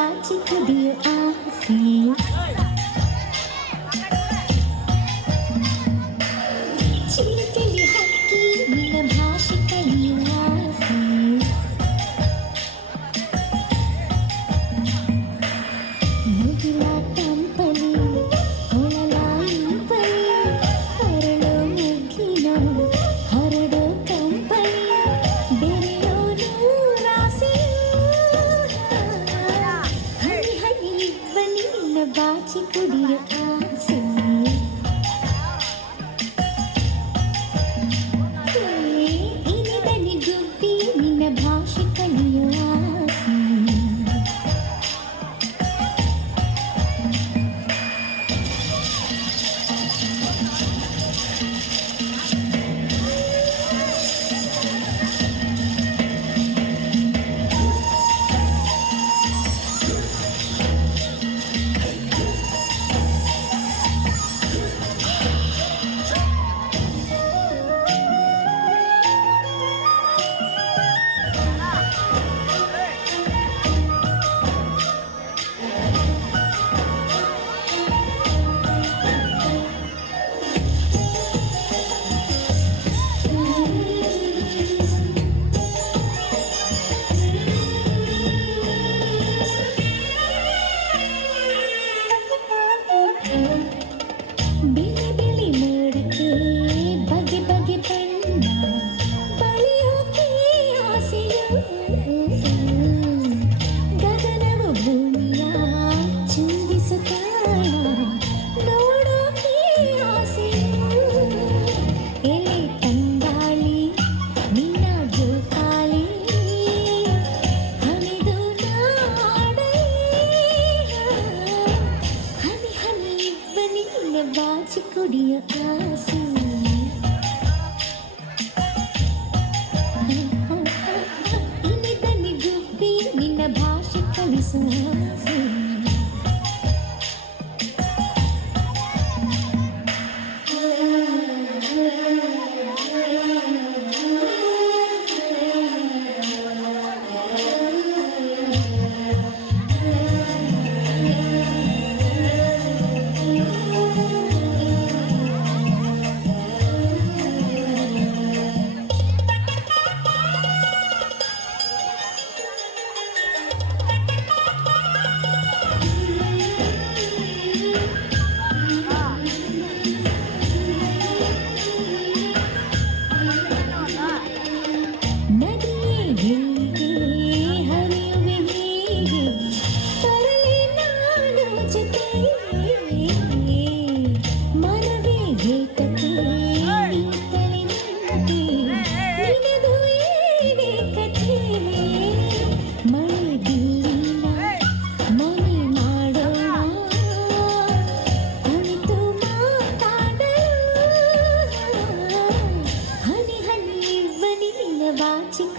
magic of your eyes. Be dear kaasu Cacing.